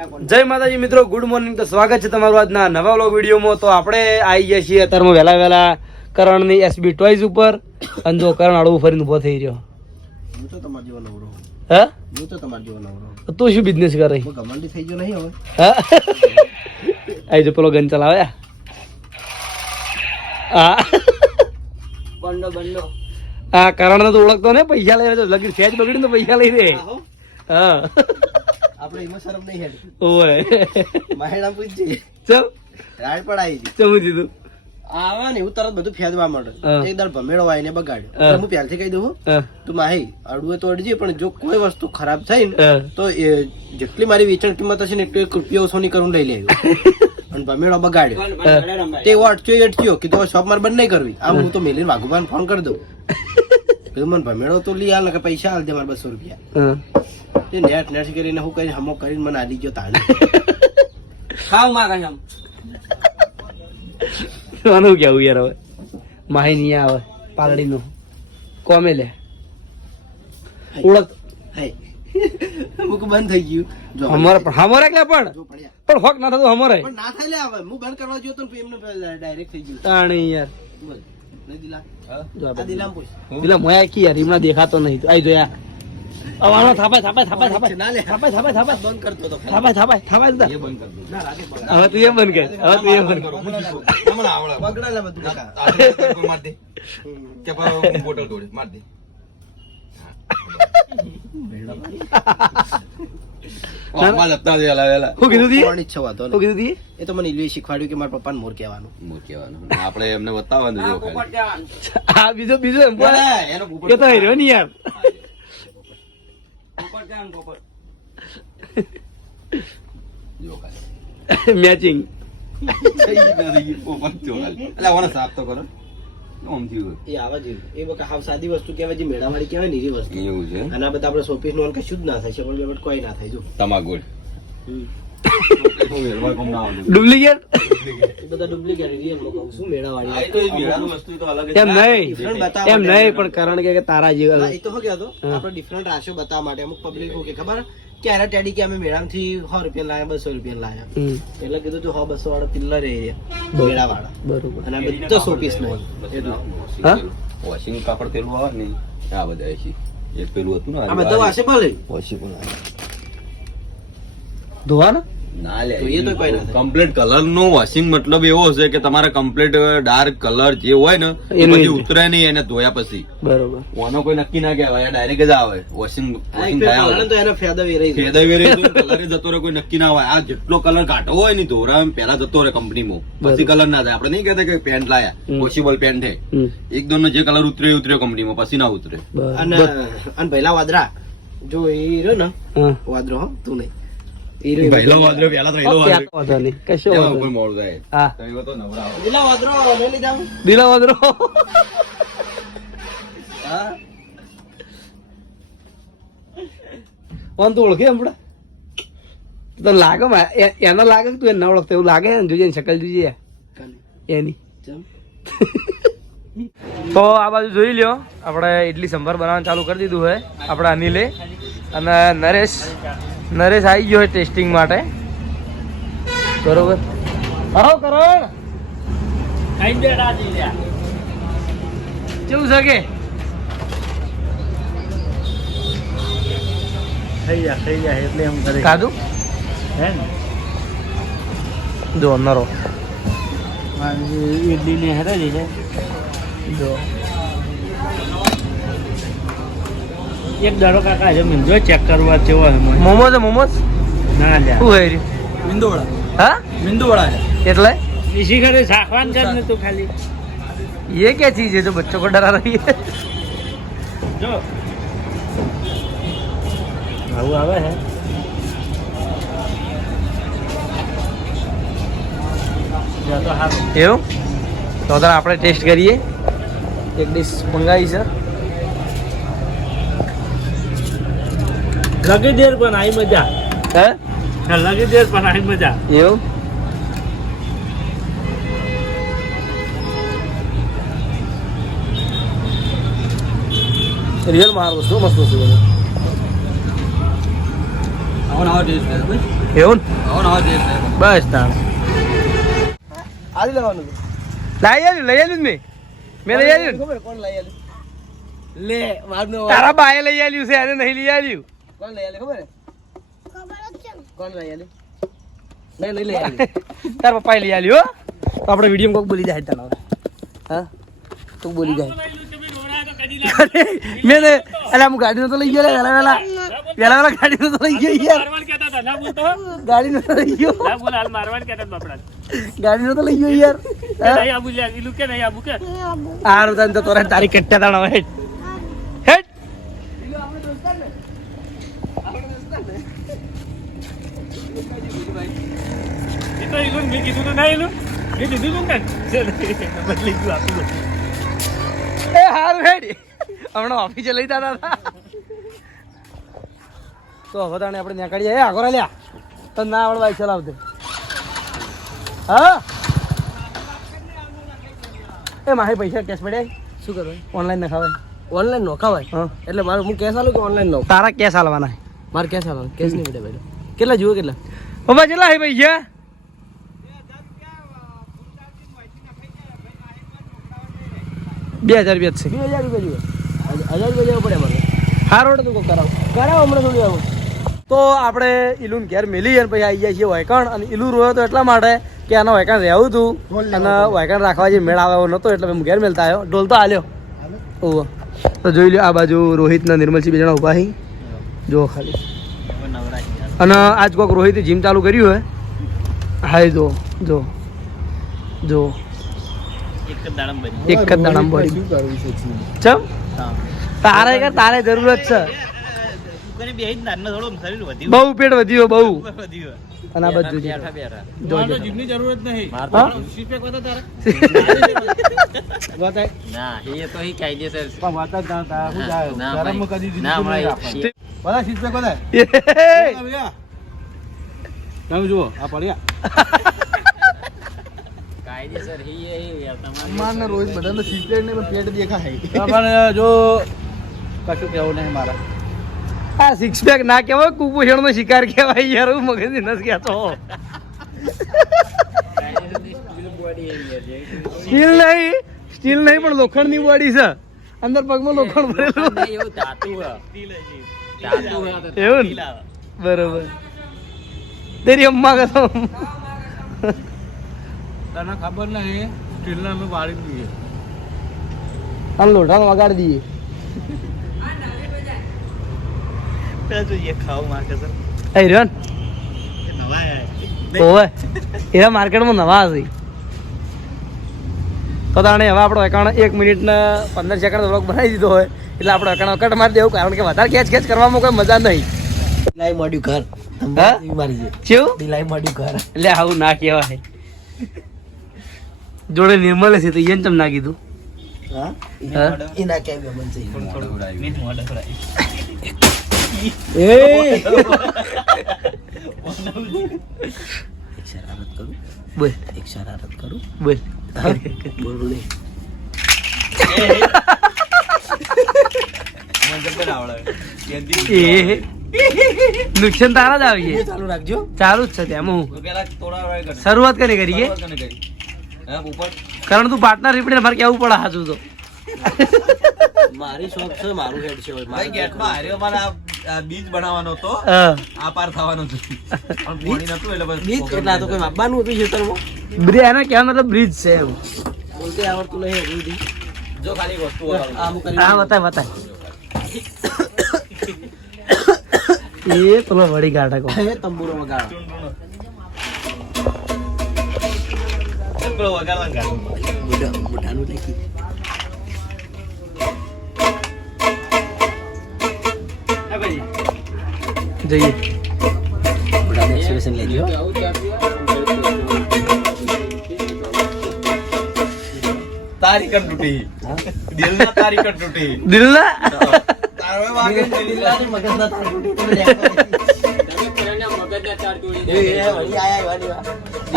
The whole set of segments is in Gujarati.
જય માતાજી મિત્રો ગુડ મોર્નિંગ તો સ્વાગત છે તમારું આજના નવા વ્લોગ વિડીયોમાં. તો આપણે આવી ગયા છીએ અત્યારમાં વહેલા વહેલા કરણની એસબી ટોયઝ ઉપર. અને જો કરણ હળવું ફરીને ઊભો થઈ રહ્યો. હું તો તમાર જેવો નવરો. હે? તો તમાર જેવો નવરો. તો તું શું બિઝનેસ કરે? થઈ ગયો નહીં હવે. આવી જો પેલો ગન ચલાવે. હા બંડો બંડો. આ કરણ તો ઓળખતો ને પૈસા લઈ રહ્યો લગી સેજ બગડી તો પૈસા લઈ રે હા. આપણે એમાં શરમ નહીં હેડ ઓય માહેડા પૂછજે ચલ રાડ પડાવી દી ચમું દીધું આવા ને હું તરત બધું ફેદવા માંડે એક દાડ ભમેડો આવીને બગાડ્યો હા. હું પહેલથી કહી દઉં હા તું માહી અડવું તો અડજે પણ જો કોઈ વસ્તુ ખરાબ થઈ ને તો એ જેટલી મારી વેચાણ કિંમત હશે ને એટલું એક રૂપિયા ઓછો નહીં કરું લઈ લેજો અને ભમેડો બગાડ્યો તે એવો અટક્યો એ અટક્યો કીધું શોપ મારે બંધ નહીં કરવી આમ હું તો મેલીને વાઘુભાઈ ફોન કરી દઉં કીધું મને ભમેડો તો લઈ આલ કે પૈસા આલ દે મારે બસો રૂપિયા. હા. તે નેટ નેટ કરીને હું કરીને હમો કરીને મને આલી ગયો તાણે. ખાવમાં કઈ આનું કેવું યાર હવે. માહી નહીં આવે પાલડી નું કોમે લે. ઓળખ. હાય. મુક બંધ થઈ ગયું. જો અમારે પણ અમારે એટલે પણ? પણ હોક ના થતું અમારે. પણ ના થાય લે હવે. હું બંધ કરવા જોયો તો એમને ડાયરેક્ટ થઈ ગયું. તાણી યાર. બોલ. નહીં દિલા પેલા મોયા કી યાર એમના દેખાતો નહીં. આઈ જોયા અવાનો થાપાય થાપાય થાપાય થાપાય. ના લે. થાપાય થાપાય થાપાય. બંધ કરતો તો થાપાય થાપાય થાપાય ના લાગે બંધ. હવે તું એમ બંધ કર હવે તું એમ બંધ કર. બધું. મારા મોર કહેવાનું. આપણે એમને બીજો બીજો એમ બોલે એનો પોપટ કે તો હેર્યો ને યાર. મેચિંગ પોપટ જો એટલે સાફ તો કરો. આમ થયું એ આવા જેવું. એ બકા હાવ સાદી વસ્તુ કહેવાય જે મેળાવાળી કહેવાય ને વસ્તુ. એવું છે? અને આ બધા આપણે શોપીસનું કશું જ ના થાય કોઈ ના થાય જો. ડુપ્લિકેટ? બધા રિયલ એમ. નહીં. પણ કારણ કે તારા હા, જેવા એ તો કહેતો. આપણે ડિફરન્ટ રાશિયો બતાવવા માટે અમુક પબ્લિક કે ખબર? કે આના ટેડી કે અમે મેળામાંથી સો રૂપિયા લાયા બસો રૂપિયા લાયા. એટલે કીધું તું સો બસો વાળા પિલ્લર એ મેળા વાળા બરોબર. અને આ બધા શોપીસ નો હા? વોશિંગ કાપડ પેલું આવે ને આ બધા છે. એક પેલું હતું ને આ બધા વાશે ભલે વોશિંગ ધોવાના? ના લે તો એ તો કોઈ ના કમ્પ્લીટ કલર નો વોશિંગ મતલબ એવો હશે કે તમારે કમ્પ્લીટ ડાર્ક કલર જે હોય ને એ પછી ઉતરે નહીં એને ધોયા પછી. બરોબર. ઓનો કોઈ નક્કી ના કહેવાય ડાયરેક્ટ જ આવે વોશિંગ વોશિંગ થયા કલર તો એને ફાયદા વેરાઈ જાય. વેરાઈ તો કલર જતો રહે કોઈ નક્કી ના હોય. આ જેટલો કલર કાઢો હોય ને ધોરા પેલા જતો રહે કંપનીમાં પછી કલર ના થાય. આપણે નહીં કહેતા કે પેન્ટ લાયા પોસિબલ પેન્ટ છે હમ, એક દોનો જે કલર ઉતરે ઉતરે કંપની કંપનીમાં પછી ના ઉતરે. અને અને પહેલા વાદરા. જો એ રહ્યો ને હા. વાદરો હો તું નહીં. પહેલો વાદળો પહેલા તો વાદળો. વાંધો નહીં કશો નહીં. મોડું થાય હા તો એવો તો નવરા. પેલા વાદરો લઈ લીધા. દિલા વાંદરો હા વાંધો તો ઓળખે હમણાં તને લાગે એને લાગે કે તું એને ના ઓળખતો એવું લાગે ને જોજે શકલ જોજે એની તો આ બાજુ જોઈ લ્યો આપણે ઇડલી સંભાર બનાવવાનું ચાલુ કરી દીધું હોય આપણે અનિલે અને નરેશ નરેશ આવી ગયો ટેસ્ટિંગ માટે. બરોબર. આવો કરણ. કેવું છે કે? થઈ જા થઈ જા એટલે એમ કરે. ખાધું? હે ને? જો નરો. ઈડલી ને હરાજી છે. જો. એક દાડો કાકા જમીન જો ચેક કરવા કેવો છે મને મોમોસ મોમોસ ના લ્યા શું હોય રહ્યું મિંદોળા હા મિંદોળા એટલે इसी करे साखवान कर ने तो खाली ये क्या चीज है जो बच्चों को डरा रही है जो આવું આવે હે જો તો હારું. એવું તો તારે આપણે ટેસ્ટ કરીએ એક ડીશ મંગાવી છે લગી દેર પણ આઈ મજા. હે? લગી દેર પણ આવી મજા. એવું? રિયલ માર વસ્તુ મસ્ત વસ્તુ આવો છે એવું? આવો બસ તાણ. આલી લેવાનું લઈ આવ્યું લઈ આવ્યું મેં. મેં લઈ આવ્યું કોણ લઈ આલ્યું? લે મારનો તારા બાએ લઈ આવ્યું છે એને નહીં લઈ આવ્યું કોણ લઈ આલ્યું ખબર? હે? કોણ લઈ આલ્યું? નહીં, નહીં લઈ આલ્યું. તાર પપ્પાએ લઈ આવ્યું હો. તો આપણે વીડિયો કોક બોલી જાય તને હા? તું બોલી જાય. મેં ને અલા હું ગાડીનો તો લઈ ગયો લે વેલા વેલા વેલા વેલા ગાડીનો તો લઈ ગયો યાર. મારવાડ કહેતા હતા ના બોલતો ગાડીનો તો લઈ ગયો ના બોલ હાલ મારવાડ કહેતા હતા બાપડા ગાડીનો તો લઈ ગયો યાર તોરે તારી કટ્ટા તાણ એ તો ઈલું મેં કીધું તો ના ઈલું મેં કીધું તું ને બદલી ગયું આપું એ હારું હેડ. હમણાં ઓફિસે લઈ જતા હતા. તો હવે તાણે આપણે નીકળી જાય આગળ લ્યા. તો ના આવડે બાઈક ચલાવતે હા? એ મારે પૈસા કેશ પડ્યા શું કરવાનું? ઓનલાઈન નખાવાય. ઓનલાઈન નોખાવાય? હા. એટલે મારું હું કેસ આલું કે ઓનલાઈન નો તારા કેશ આલવાના મારે કેસ આલવાનું કેસ નહીં પડે ભાઈ. કેટલા જુઓ કેટલા? પપ્પા કેટલા હે પૈસા બે હજાર રૂપિયા છે. બે હજાર રૂપિયા જુઓ. હજાર રૂપિયા જવા પડે મારે હારો તો કોઈ કરાવો. કરાવો હમણાં થોડી આવું. તો આપણે ઈલુન ઘેર મેલી અને પછી આવી જાય છીએ વાયકણ અને ઈલુ રોયો તો એટલા માટે કે આનો વાયકણ રહેવું હતું અને વાયકણ રાખવા જે મેળ આવે એવો નહોતો એટલે હું ઘેર મેલતા આવ્યો. ઢોલ તો આલ્યો. ઓહો. તો જોઈ લ્યો આ બાજુ રોહિત ને નિર્મલસિંહ બે જણા ઊભા હી. જો ખાલી. અને આજ કોઈક રોહિતે જીમ ચાલુ કર્યું હે? હાય જો જો જો એક જ દાડમ બળી ચમ? તારે કે તારે જરૂરત છે. બેહી જ નાનું થોડું શરીર વધ્યું બહુ પેટ વધ્યો બહુ. વધ્યું અને આ બધું જો જો. જરૂરત નહીં. હા? ના એ તો કાયદેસર પણ વાત જ ના હું જાય? ગરમ. કદી ના, બધા સીટ પે બધા ભૈયા તમે જુઓ આ પડ્યા કાયદેસર ઈ એ ઈ યાર તમારે મારને રોજ બધાને સીટ ને પેટ દેખાય. પણ જો કશું કેવું નહીં મારા. આ સિક્સ પેક ના કહેવાય કુપોષણ નો શિકાર કહેવાય યાર હું મગજ કહેતો જે- સ્ટીલ નહીં સ્ટીલ નહીં પણ લોખંડની બોડી છે. અંદર પગમાં લોખંડ ભરેલું. એવું ધાતુ હે. એવું બરોબર. તેરી અમ્મા કહો તને ખબર નહીં સ્ટીલના અમે વાળી દઈએ. આમ લોઢામાં વગાડી દઈએ. પેલા જોઈએ ખાવ એ ઓવે માર્કેટમાં નવા હશે. તો તાણે હવે આપણો એકાઉન્ટ એક મિનિટ ને પંદર સેકન્ડ વ્લોગ બનાવી દીધો હોય. એટલે આપણે એકાઉન્ટ અકટ મારી દેવું કારણ કે વધારે ખેંચ ખેંચ કરવામાં કોઈ મજા નહીં. લાઈ મોડ્યું ઘર. હા? મારી છે કેવું દિલાઈ મોડ્યું ઘર. એટલે આવું ના કહેવાય. જોડે નિર્મલ છે તો એને ચમ ના કીધું? એક શરારત કરું બોલ. એક શરારત કરું. બોલ. બોલું. નુકસાન તારા જ આવી ચાલુ રાખજો. ચાલુ જ છે તેમાં હું? પેલા થોડા વાર કરી. શરૂઆત કરી કરી કારણ તું પાર્ટનર રીપડીને મારે કેવું પડે હાચું તો. મારી શોપ છે મારું હેડ છે ભાઈ ગેટમાં હાર્યો મારા આ બીજ બનાવવાનો હતો. આ પાર થવાનો હતો પણ પાણી નતું એટલે બસ બીજ? એટલે તો કોઈ માપવાનું હતું ખેતરમાં? બ્રિજ એનો કહેવાનો મતલબ બ્રિજ છે એવું બોલતે આવડતું નહીં જો ખાલી વસ્તુ બતાવું. આમ કરી હા બતાય બતાય. એ પેલો વળી ગાઢા કહો એ તંબુરો વગાડો પેલો વગાડવાનું ગાડું. બુઢા બુઢાનું લેખી હા ભાઈ જઈએ બુઢાનું એક્સપ્રેશન લેજો આવું જ આપ્યું તારી કર તૂટી દિલના તારી કર તૂટી. દિલના? તારે વાગે ને દિલના. મગજના તાર તૂટી. તમે કરેલા મગજના તાર તોડી એ, દે. એ, વળી આયા, વળી આ.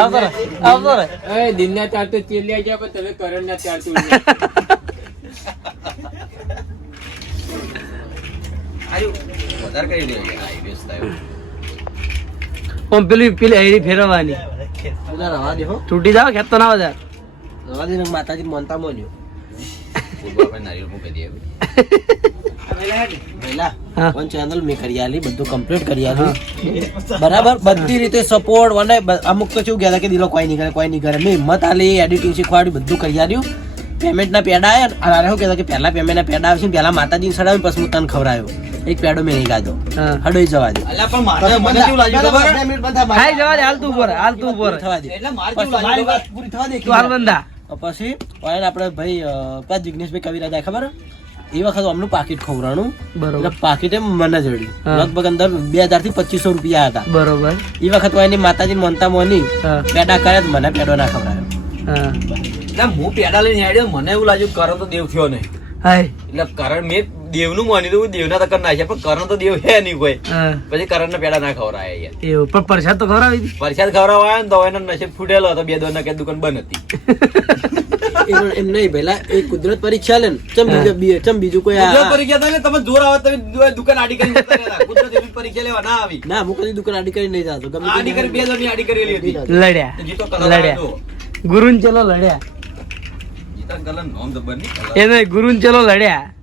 આવતો રે આવતો રે એ દિનના તાર તો ચેલ્યા ગયા પણ તમે કરણના તાર તોડી નાખ્યા. આયુ. વધારે કરી દે. આઈ બેસ થાય ઓમ પેલી પેલી હૈડી ફેરવવાની. પેલા રવા દે હો. તૂટી જાવ ખેતો ના વધારે રવા દે માતાજી મનતા મોન્યો ચેનલ મેં કરી આલી બધું કમ્પ્લીટ કરી આલ્યું બરાબર? બધી રીતે સપોર્ટ અને અમુક તો શું ગયા કે દિલો કોઈ નહીં કરે કોઈ નહીં કરે. મેં હિંમત આલી એડિટિંગ શીખવાડ્યું બધું કરી આલ્યું. પેમેન્ટના પેડા આવ્યા અને શું કહેતા કે પહેલા પેમેન્ટના પેડા આવશે પહેલા માતાજીને સડાવી પછી હું તને ખવડાવ્યો. એક પેડો મેં નહીં ખાધો. હડોઈ જવા દે. અલ્યા પણ મારે મને કેવું લાગ્યું ખબર? બે મિનિટ બંધ થા, મારી હાય જવા દે હાલ તું ઉપર હાલ તું ઉપર. થવા દે. એટલે મારે પછી કેવું મારી વાત પૂરી થવા દે તું હાલ બંધા પછી ઓય આપણે ભાઈ પાંચ પેલા જિગ્નેશભાઈ કવિરાજ આયા ખબર? એ વખત અમનું પાકીટ ખવડાણું. બરોબર. પાકીટે મને જડ્યું લગભગ અંદર બે હજારથી પચીસો રૂપિયા હતા. બરોબર. એ વખત એની માતાજી મનતા મોની પેડા કર્યા મને પેડો ના ખવડાયો. હા. હું પેડા લઈને આવ્યો મને એવું લાગ્યું કરણ તો દેવ થયો નહીં. એટલે કરણ મેં દેવનું માની દઉં દેવના તો કર નાખ્યા પણ કરણ તો દેવ હે નહીં કોઈ. પછી કરણ પેડા ના ખવડાયા યાર એવું પણ પ્રસાદ તો ખવડાવી પ્રસાદ આવ્યો ને તો એનો નસીબ ફૂટેલો હતો બે દોરના કે દુકાન બંધ હતી. એમ નહીં પેલા એ કુદરત પરીક્ષા લે ને. ચમ બીજું બી- ચમ બીજું કોઈ આ- કુદરત પરીક્ષા થાય તમે જોર આવે તમે દુકાન આડી કરીને કુદરત એવી પરીક્ષા લેવા ના આવી. ના હું કદી દુકાન આડી કરી નહીં જાતો. ગમે આડી કરી બે દોરની આડી કરેલી હતી. લડ્યા. લડ્યા. ગુરુન ચલો લડ્યા. જીતા કલર નોમ જબર નહીં. એ નહીં ગુરુન ચલો લડ્યા.